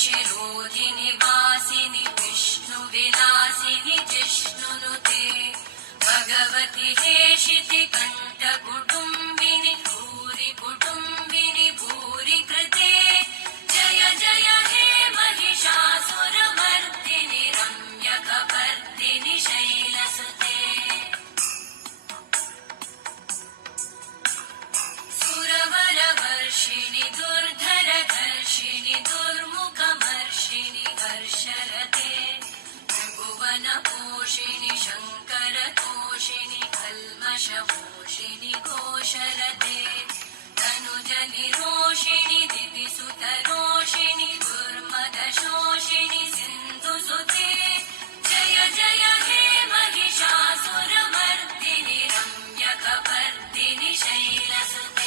शिरोधिनि वासिनि विष्णुविलासिनि जिष्णुनुते भगवति हेशिति कण्ठकुटुम्बिनि भूरि कुटुम्बिनि भूरि कृते जय जय हे महिषासुरमर्दिनि रम्यकपर्दिनि शैलसुते सुरवरवर्षिणि दुर्धरधर्षिणि दुर्मुखमर्षिणि हर्षरते त्रिभुवनपोषिणि शङ्करतोषिणि कल्मषपोषिणि घोषरते तनुजनिरोषिणि दिविसुतरोषिणि दुर्मदशोषिणि सिन्धुसुते जय जय हे महिषासुरमर्दिनि रम्यकपर्दिनि शैलसुते